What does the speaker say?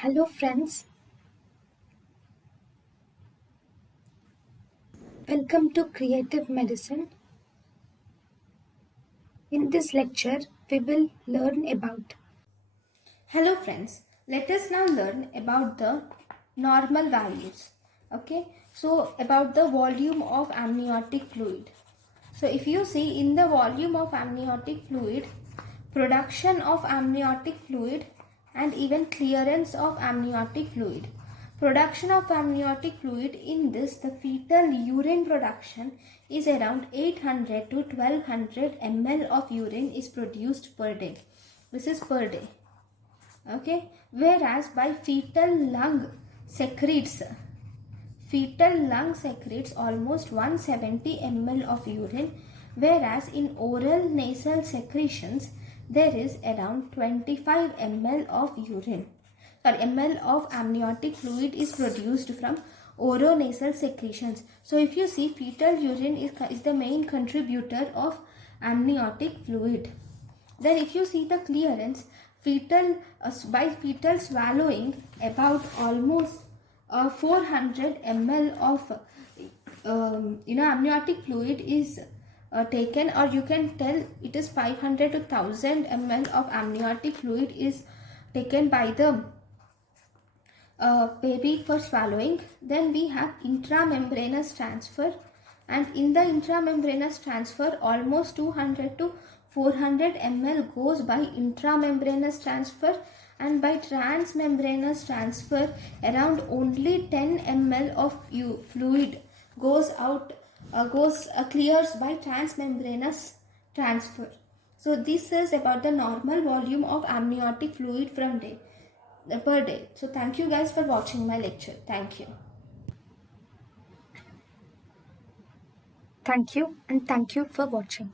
Hello friends, welcome to Creative Medicine. In this lecture, we will learn about. Hello friends, let us now learn about the normal values. Okay, so about the volume of amniotic fluid. So if you see in the volume of amniotic fluid, production of amniotic fluid and even clearance of amniotic fluid. Production of amniotic fluid, in this the fetal urine production is around 800 to 1200 ml of urine is produced per day. This is per day. Okay, whereas by fetal lung secretes almost 170 ml of urine, whereas in oral nasal secretions there is around 25 ml of ml of amniotic fluid is produced from oronasal secretions. So if you see, fetal urine is the main contributor of amniotic fluid. Then if you see the clearance, by fetal swallowing, about almost 400 ml of amniotic fluid is taken, or you can tell it is 500 to 1000 ml of amniotic fluid is taken by the baby for swallowing. Then we have intramembranous transfer, and in the intramembranous transfer almost 200 to 400 ml goes by intramembranous transfer, and by transmembranous transfer around only 10 ml of fluid goes out clears by transmembranous transfer. So this is about the normal volume of amniotic fluid per day. So thank you guys for watching my lecture. Thank you. Thank you and thank you for watching.